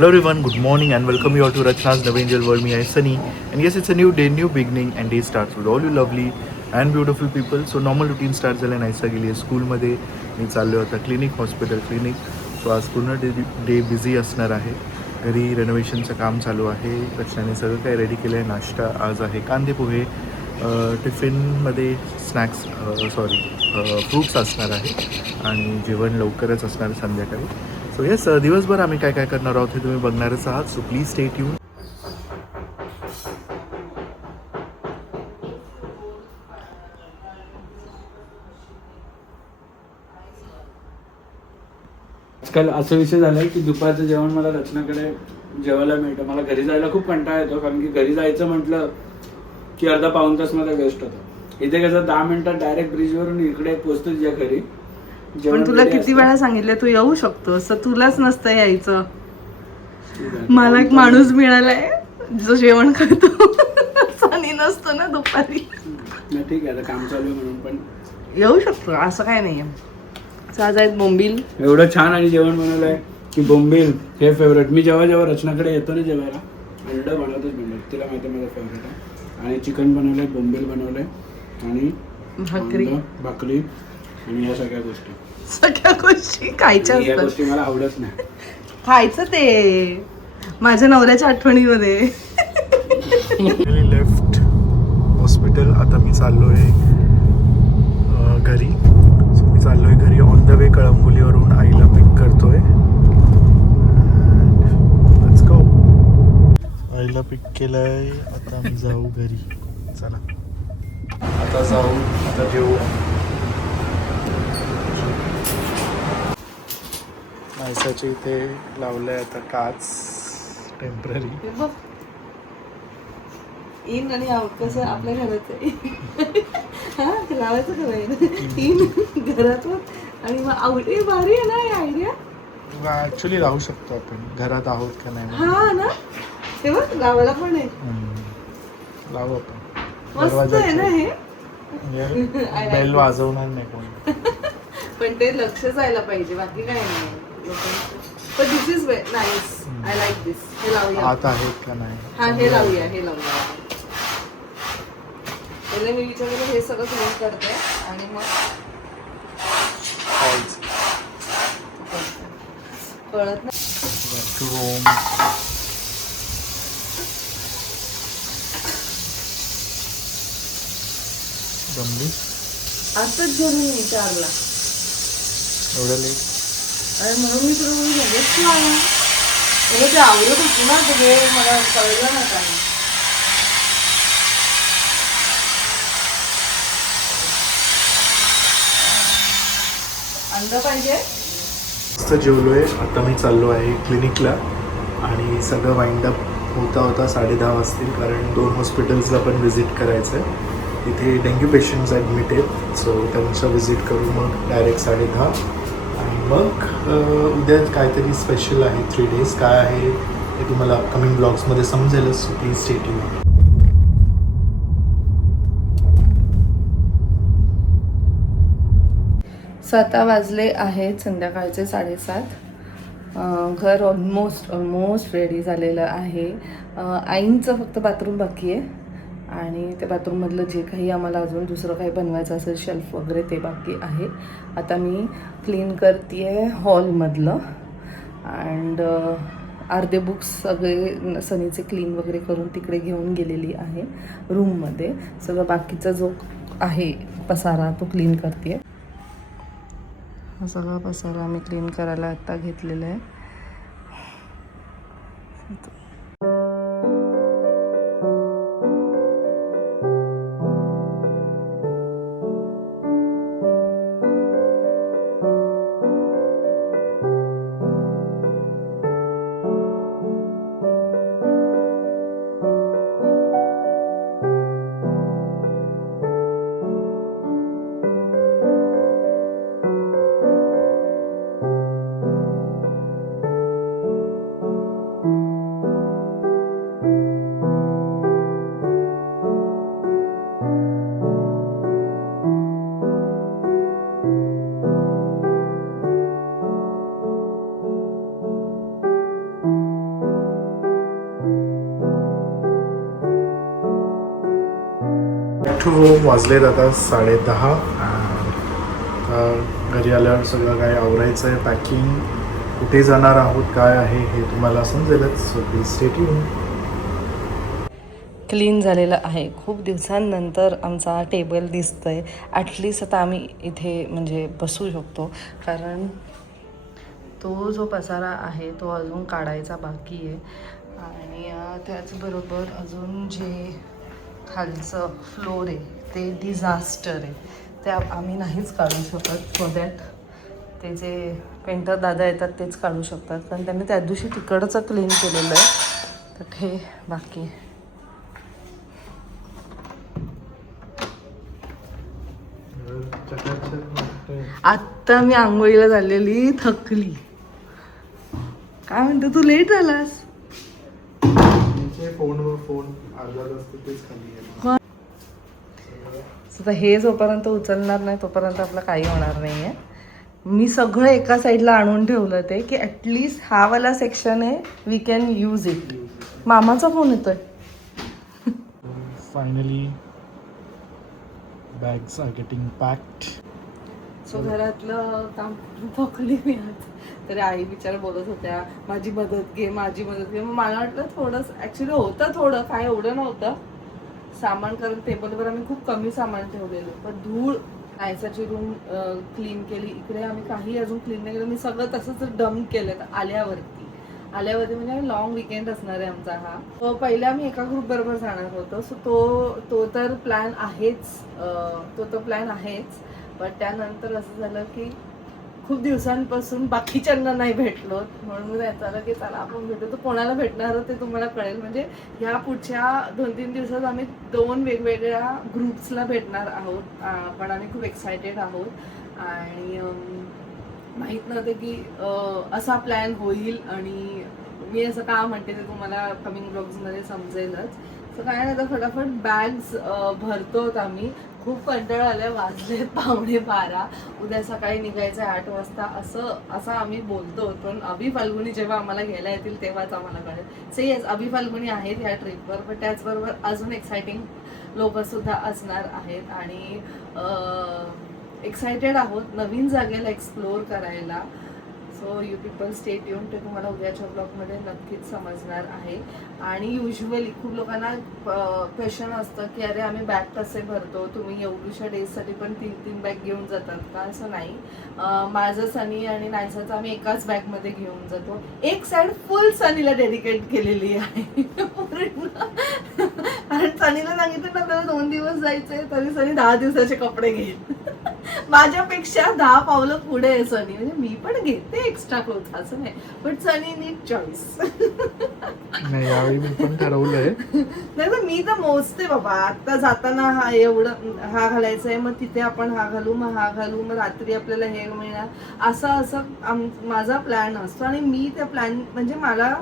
Hello everyone, good morning and welcome you all to Rachna's Naveen Angel World. Me, I am Sunny, and yes, it's a new day, new beginning, and day starts with all you lovely and beautiful people. So normal routine start झालं नाहीसा गेली आहे स्कूलमध्ये. मी चाललो आता clinic, hospital clinic. So आज पूर्ण day busy असणार आहे. घरी रेनोव्हेशनचं काम चालू आहे. रचनाने सगळं काही रेडी केलं आहे. नाश्ता आज आहे कांदे पोहे. टिफिनमध्ये स्नॅक्स फ्रूट्स असणार आहे आणि जेवण लवकरच असणार संध्याकाळी. सो येस, दिवसभर आम्ही काय काय करणार आहोत हे तुम्ही बघणारच आहात. So please stay tune. आजकाल असं विषय झालाय की दुपारचं जेवण मला रचनाकडे जेवायला मिळतं. मला घरी जायला खूप कंटाळा येतो, कारण की घरी जायचं म्हटलं की अर्धा पाऊण तास माझा वेस्ट होतो. इथे कसं 10 मिनिटात डायरेक्ट ब्रिजवरून इकडे पोहोचतो तुझ्या घरी. पण तुला किती वेळा सांगितलं तू येऊ शकतोस, तर तुलाच नसतं यायचं. मला एक माणूस मिळालाय जो जेवण करतो. सनी नसतो ना दुपारी. ठीक आहे, आता काम चालू आहे म्हणून पण येऊ शकतो, असं काय नाहीये. आज आहेत बोंबील. एवढं छान आणि जेवण बनवलंय की बोंबील हे फेवरेट. मी जेव्हा जेव्हा रचनाकडे येतो ना जेवायला, अंड बनवतच बनवत, तिला माहिती आहे माझं फेवरेट आहे. आणि चिकन बनवलंय, बोंबील बनवलंय आणि भाकरी आणि या सगळ्या गोष्टी खायच्या या असतात. गोष्टी मला आवडत नाही. खायचं ते माझ्या नवऱ्याच्या आठवणीमध्ये. Left hospital. आता मी चाललोय घरी. सो मी चाललोय घरी ऑन द वे. कळंबोलीवरून आईला पिक करतोय. Let's go. आईला पिक केलंय, आता आम्ही जाऊ घरी. चला आता जाऊ, आता जेवू. माणसाच्या इथे लावलंय आता काच टेम्पररी. इन आणि आउट कसं आपल्या घरात आहे. हा लावायचं खरं इन घरातून आणि मग आउट. भारी आहे ना ही आयडिया. ऍक्च्युली राहू शकतो आपण, घरात आहोत का नाही. हा ना, ते बघ लावायला पण आहे. लावू आपण. मस्त आहे ना हे. बेल वाजवणार नाही कोण. पण ते लक्ष जायला पाहिजे, बाकी काय नाही. पण दिस इज नाईस. आय लाईक दिस. हे लावूया आत आहेत का नाही. हा, हे लावूया. पहिले मी विचारलं हे सगळं क्लीन करते आणि मग कळत नाही. जमली आताच घेऊन मी 4ला. एवढं लेट. आणि म्हणून मी तुला लगेच लावला. ते आवडत होती ना, ते मला कळलं ना काही. अंड पाहिजे. मस्त जेवलोय. आता मी चाललो आहे क्लिनिकला आणि सगळं वाइंड अप होता 10:30 वाजतील, कारण 2 हॉस्पिटल्सला पण व्हिजिट करायचं आहे. इथे डेंग्यू पेशंट्स ॲडमिट आहेत. सो त्यांचं व्हिजिट करू मग डायरेक्ट 10:30. आणि मग उद्या काहीतरी स्पेशल आहे. 3 days काय आहे ते तुम्हाला अपकमिंग ब्लॉग्समध्ये समजेलच. So please stay tune. आता वाजले आहेत संध्याकाळचे 7:30. घर ऑलमोस्ट रेडी झालेलं आहे. आईंचं फक्त बाथरूम बाकी आहे आणि त्या बाथरूममधलं जे काही आम्हाला अजून दुसरं काही बनवायचं असेल, शेल्फ वगैरे, ते बाकी आहे. आता मी क्लीन करते आहे हॉलमधलं. अँड अर्धे बुक्स सगळे सनीचे क्लीन वगैरे करून तिकडे घेऊन गेलेली आहे रूममध्ये. सगळं बाकीचा जो आहे पसारा तो क्लीन करते आहे. हा सगळा पसारा आम्ही क्लीन करायला आत्ता घेतलेला आहे. वाजलेत आता 10:30. घरी आल्यावर सगळं काय आवरायचं आहे, पॅकिंग, कुठे जाणार आहोत, काय आहे हे तुम्हाला समजेलच. So please stay tune. Clean झालेलं आहे. खूप दिवसांनंतर आमचा टेबल दिसतोय. ॲटलिस्ट आता आम्ही इथे म्हणजे बसू शकतो, कारण तो जो पसारा आहे तो अजून काढायचा बाकी आहे. आणि त्याचबरोबर अजून जे खालचं फ्लोर आहे ते डिझास्टर आहे, ते आम्ही नाहीच काढू शकत. फॉर दॅट ते जे पेंटर दादा येतात तेच काढू शकतात, कारण त्यांनी त्या दिवशी तिकडचं क्लीन केलेलं आहे. तर हे बाकी आहे. आत्ता मी आंघोळीला झालेली, थकली. काय म्हणतो, तू लेट झालास? फोनवर फोन अर्धा तास तिथेच खाली आहे. आता हे जोपर्यंत उचलणार नाही तोपर्यंत आपलं काही होणार नाही आहे. मी सगळं एका साईडला आणून ठेवलं ते, की ॲटलिस्ट हा वाला सेक्शन आहे, वी कॅन यूज इट. मामाचा फोन येतोय. Finally bags are getting packed. So घरातलं काम थकली मी आज. तरी आई बिचार बोलत होत्या माझी मदत घे, माझी मदत घे. मग मला वाटलं थोडंसं ॲक्च्युली होतं, थोडं काय एवढं नव्हतं सामान, कारण टेबलवर आम्ही खूप कमी सामान ठेवलेलं. पण धूळ, आयसाची रूम क्लीन केली. इकडे आम्ही काही अजून क्लीन नाही केलं. मी सगळं तसंच डम्प केलं आल्यावरती म्हणजे लॉंग विकेंड असणार आहे आमचा हा. तो पहिले आम्ही एका ग्रुप बरोबर जाणार होतो. सो तो तर प्लॅन आहेच. पण त्यानंतर असं झालं की खूप दिवसांपासून बाकीच्यांना नाही भेटलो, म्हणून त्याचं आलं की चला आपण भेटू. तर कोणाला भेटणार ते तुम्हाला कळेल. म्हणजे ह्या पुढच्या 2-3 दिवसात आम्ही 2 वेगवेगळ्या ग्रुप्सला भेटणार आहोत. पण आम्ही खूप एक्सायटेड आहोत आणि माहीत नव्हतं की असा प्लॅन होईल. आणि मी असं का म्हणते ते तुम्हाला कमिंग ब्लॉग्समध्ये समजेलच. सो काय नाही, तर फटाफट बॅग्स भरतोत आम्ही. खूप कंटाळा आलाय, वाजले 11:15. उद्या सकाळी निघायचं 8 वाजता असं आम्ही बोलतो. पण अभि फाल्गुनी जेव्हा आम्हाला घ्यायला येतील तेव्हाच आम्हाला कळेल. से येस, अभि फाल्गुनी आहेत ह्या ट्रिपवर, पण त्याचबरोबर अजून एक्सायटिंग लोकंसुद्धा असणार आहेत. आणि एक्सायटेड आहोत नवीन जागेला एक्सप्लोअर करायला. So you people stay tune. ते तुम्हाला उद्याच्या ब्लॉगमध्ये नक्कीच समजणार आहे. आणि युजली खूप लोकांना क्वेश्चन असतं की अरे आम्ही बॅग कसे भरतो, तुम्ही एवढ्याशा डेजसाठी पण 3 बॅग घेऊन जातात का? असं नाही. माझं सनी आणि नायसाचं आम्ही एकाच बॅगमध्ये घेऊन जातो. एक साईड फुल सनीला डेडिकेट केलेली आहे. कारण सनीला सांगितलं ना आपल्याला 2 दिवस जायचंय, तरी सनी 10 दिवसाचे कपडे घेईल. माझ्यापेक्षा 10 पावलं पुढे आहे सनी. म्हणजे मी पण घेते एक्स्ट्रा क्लोथ, असं नाही, पण सनी नीड चॉईस. नाही, यावेळी मी पण ठरवलंय. नाही तर मी तर मोजते बाबा. आता जाताना हा घालायचा आहे, मग तिथे आपण हा घालू, मग हा घालू, मग रात्री आपल्याला हे मिळणार, असं माझा प्लॅन असतो. आणि मी त्या प्लॅन म्हणजे मला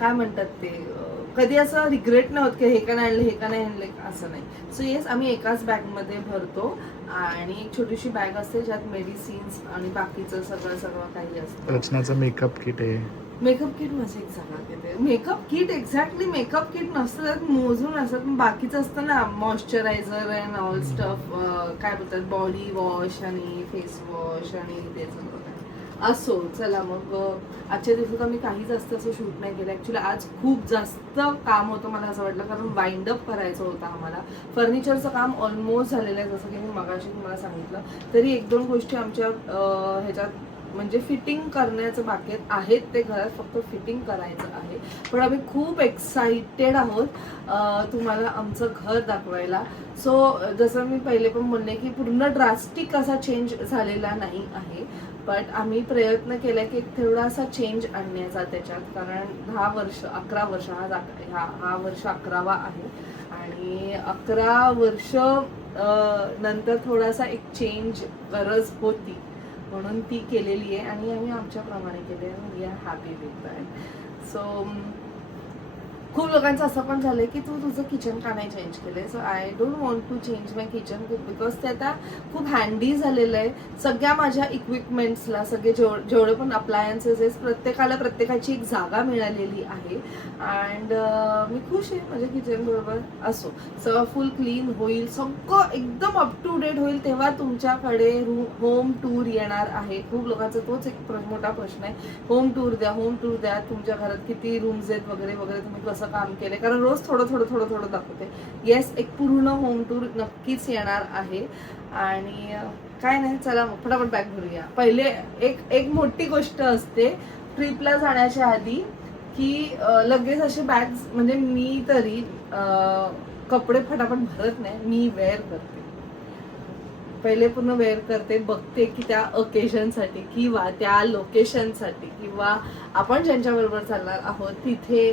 काय म्हणतात ते, कधी असं रिग्रेट नाही होत की हे का नाही आणलं, हे का नाही आणलं, असं नाही. सो येस, आम्ही एकाच बॅगमध्ये भरतो. आणि एक छोटीशी बॅग असते ज्यात मेडिसिन्स आणि बाकीचं सगळं काही असतं. रचनाचं मेकअप किट आहे. मेकअप किट म्हणजे एक सगळं येते. Makeup kit exactly makeup kit नसतं, त्यात मोजून असतं. पण बाकीचं असतं ना, मॉइश्चरायझर अँड ऑल स्टफ, काय बोलतात, बॉडी वॉश आणि फेस वॉश आणि ते सगळं काय असो. चला मग आजच्या दिवसात आम्ही काही जास्त असं शूट नाही केलं. ॲक्च्युली आज खूप जास्त काम होतं मला असं वाटलं, कारण वाइंड अप करायचं होतं आम्हाला. फर्निचरचं काम ऑलमोस्ट झालेलं आहे, जसं की मी मगाशी तुम्हाला सांगितलं. तरी 1-2 गोष्टी आमच्या ह्याच्यात म्हणजे फिटिंग करण्याचं बाकी आहेत. ते घरात फक्त फिटिंग करायचं आहे. पण आम्ही खूप एक्साइटेड आहोत तुम्हाला आमचं घर दाखवायला. सो जसं मी पहिले पण बोलले की पूर्ण ड्रास्टिक असा चेंज झालेला नाही आहे, बट आम्ही प्रयत्न केला की थोडासा चेंज आणण्याचा त्याच्यात. कारण 11 वर्ष हा वर्ष 11वा आहे. आणि 11 वर्ष नंतर थोडासा एक चेंज गरज होती, म्हणून ती केलेली आहे. आणि आम्ही आमच्याप्रमाणे केले. We are happy with that. So खूप लोकांचं असं पण झालंय की तू तुझं किचन का नाही चेंज केलंय. So I don't want to change my kitchen because ते आता खूप हँडी झालेलं आहे. सगळ्या माझ्या इक्विपमेंट्सला सगळे जेवढे पण अप्लायन्सेस आहेत प्रत्येकाला प्रत्येकाची एक जागा मिळालेली आहे. अँड मी खुश आहे माझ्या किचन बरोबर. असो सगळं फुल क्लीन होईल, सगळं एकदम अप टू डेट होईल, तेव्हा तुमच्याकडे होम टूर येणार आहे. खूप लोकांचा तोच एक मोठा प्रश्न आहे, होम टूर द्या, होम टूर द्या, तुमच्या घरात किती रूम्स आहेत वगैरे वगैरे, तुम्ही कसं काम केलंय, कारण रोज थोडं थोडं थोडं थोडं दाखवते. येस, एक पूर्ण होम टूर नक्कीच येणार आहे. आणि काय नाही, चला मग फटाफट बॅग भरूया. पहिले एक मोठी गोष्ट असते ट्रिपला जाण्याच्या आधी की लगेच असे बॅग्स, म्हणजे मी तरी कपडे फटाफट भरत नाही, मी वेअर करते. पहिले पूर्ण वेअर करते, बघते की त्या ओकेजनसाठी किंवा त्या लोकेशनसाठी किंवा आपण ज्यांच्याबरोबर चालणार आहोत तिथे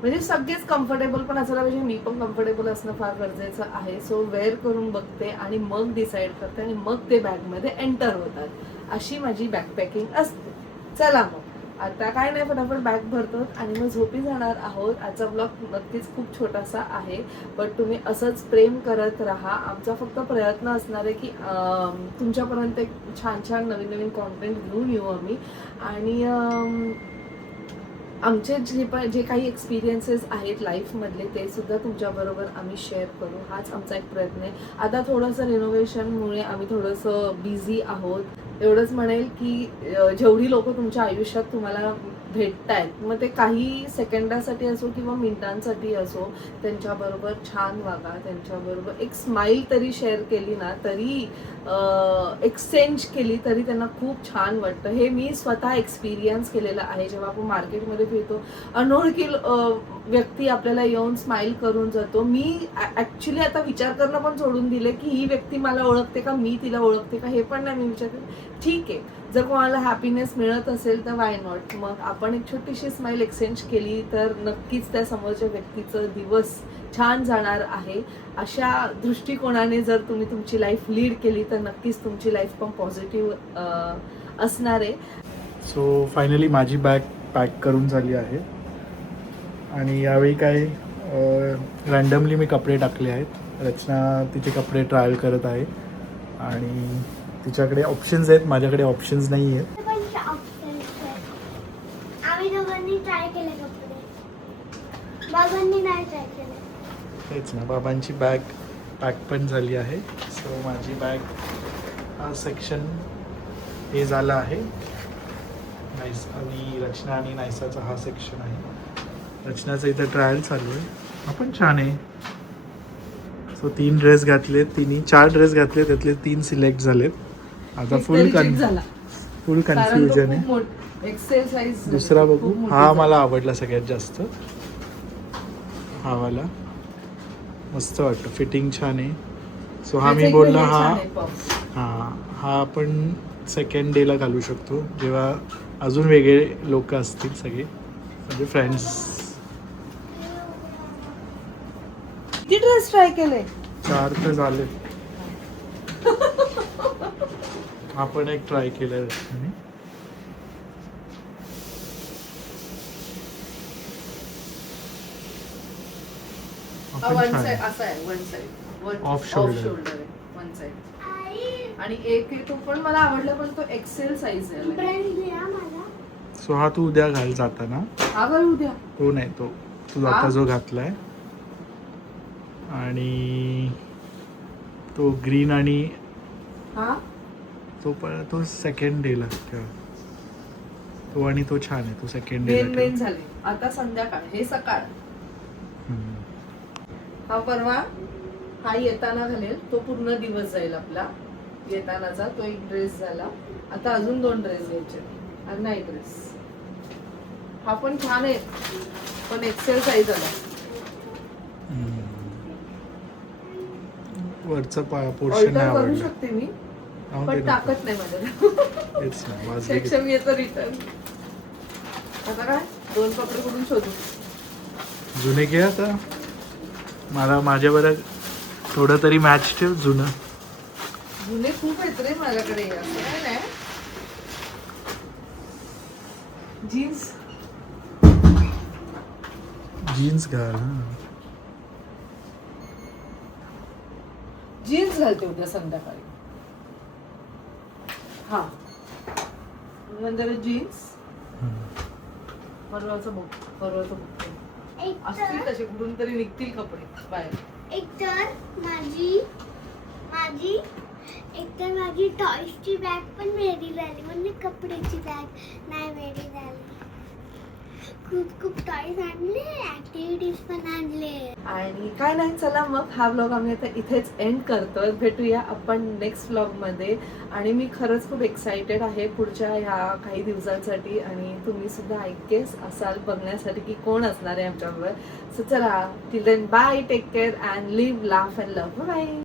म्हणजे सगळेच कम्फर्टेबल पण असायला पाहिजे, मी पण कम्फर्टेबल असणं फार गरजेचं आहे. सो वेअर करून बघते आणि मग डिसाईड करते आणि मग ते बॅगमध्ये एंटर होतात. अशी माझी बॅकपॅकिंग असते. चला मग आता काय नाही, फटाफट बॅग भरतो आणि मग झोपी जाणार आहोत. आजचा ब्लॉग नक्कीच खूप छोटासा आहे, पण तुम्ही असंच प्रेम करत राहा. आमचा फक्त प्रयत्न असणार आहे की तुमच्यापर्यंत एक छान छान नवीन नवीन कॉन्टेंट घेऊन येऊ आम्ही. आणि आमचे जे काही एक्सपिरियन्सेस आहेत लाईफमधले ते सुद्धा तुमच्याबरोबर आम्ही शेअर करू, हाच आमचा एक प्रयत्न आहे. आता थोडंसं रिनोव्हेशनमुळे आम्ही थोडंसं बिझी आहोत. एवढंच म्हणेल की जेवढी लोक तुमच्या आयुष्यात तुम्हाला भेटतायत, मग ते काही सेकंदासाठी असो किंवा मिनिटांसाठी असो, त्यांच्याबरोबर छान वागा, त्यांच्याबरोबर एक स्माईल तरी शेअर केली ना, तरी एक्सचेंज केली तरी त्यांना खूप छान वाटतं. हे मी स्वतः एक्सपिरियन्स केलेलं आहे. जेव्हा आपण मार्केटमध्ये फिरतो, अनोळखी व्यक्ती आपल्याला येऊन स्माईल करून जातो. मी ॲक्च्युली आता विचार करणं पण सोडून दिले की ही व्यक्ती मला ओळखते का, मी तिला ओळखते का, हे पण नाही मी विचार करते. ठीक आहे, जर कोणाला हॅपीनेस मिळत असेल तर वाय नॉट. मग आपण एक छोटीशी स्माईल एक्सचेंज केली तर नक्कीच त्या समोरच्या व्यक्तीचं दिवस छान जाणार आहे. अशा दृष्टिकोनाने जर तुम्ही तुमची लाईफ लीड केली तर नक्कीच तुमची लाईफ पण पॉझिटिव्ह असणार आहे. सो फायनली माझी बॅग पॅक करून झाली आहे आणि यावेळी काय रँडमली मी कपडे टाकले आहेत. रचना तिचे कपडे ट्रायल करत आहे आणि तिच्याकडे ऑप्शन्स आहेत, माझ्याकडे ऑप्शन्स नाही आहेत. आम्ही दोघांनी ट्राय केले कपडे, बाबांनी नाही ट्राय केले. तेच ना, बाबांची बॅग पॅक पण झाली आहे. सो माझी बॅग हा सेक्शन हे झाला आहे. नाईस आणि रचना आणि नायसाचा हा सेक्शन आहे. रचनाचं इथं ट्रायल चालू आहे, हा पण छान आहे. सो 3 ड्रेस घातलेत, 4 ड्रेस घातले, त्यातले 3 सिलेक्ट झालेत. आता फुल कन्फ्युजन आहे. एक्सरसाइज दुसरा बघू, हा मला आवडला सगळ्यात जास्त. हा वाला मस्त वाटतं, फिटिंग छान आहे. सो हा मी बोलला हा आपण सेकंड डेला घालू शकतो, जेव्हा अजून वेगळे लोक असतील सगळे, म्हणजे फ्रेंड्स. किती ड्रेस ट्राय केले? 4 तर झाले. हा पण एक ट्राय केलाय रचनाने. वन साइड असा आहे, वन साइड Off shoulder. आहे वन साइड. आणि एक आहे तो पण मला आवडला, पण तो एक्सेल साईज आहे. ब्रँड दिला मला. सो हा तू उद्या घाल जाताना. हा घालू उद्या? तो नाही, तो तू आता जो घातलाय. आणि तो ग्रीन आणि हा तो पण तो सेकंड डेला ठेवा. तो आणि तो छान आहे, तो सेकंड मेन डेला झाले. आता संध्याकाळ, हे सकाळ. हा परवा, हा येताना घालेल, तो पूर्ण दिवस जाईल आपला येतानाचा. तो एक ड्रेस झाला. आता अजून 2 ड्रेस घ्यायचे आणि नाईट ड्रेस. हा पण छान आहे, पण एक्सेल साईज आला. वरचा पोर्शन ऑल्टर नाही करू आवडला. शकते मी, राहून पण दे ना. टाकत नाही माझ्याला. तेच ना, वाजले किती. सेक्शन येतं रिटर्न. आता काय 2 कपडे कुठून शोधू? जुने घे आता. मला माझ्या बरं थोडं तरी मॅच ठेव जुनं. जुने खूप आहेत रे माझ्याकडे. असं काय नाही. जीन्स जीन्स घाल जीन्स घालते उद्या संध्याकाळी. हा नंतर जीन्स परवाचं बघते असतील तसे कुठून तरी निघतील कपडे बाहेर. एकतर माझी टॉयजची बॅग पण रेडी झाली, म्हणजे कपड्याची बॅग नाही रेडी झाली. खूप टॉयज आणले, ऍक्टिव्हिटीज पण आणले. आणि काय नाही, चला मग हा व्लॉग आम्ही आता इथेच एंड करतोय. भेटूया आपण नेक्स्ट व्लॉगमध्ये. आणि मी खरंच खूप एक्सायटेड आहे पुढच्या ह्या काही दिवसांसाठी, आणि तुम्ही सुद्धा आय गेस असाल बघण्यासाठी की कोण असणार आहे आमच्याबरोबर. सो चला, till then bye, take care and live, laugh and love. Bye.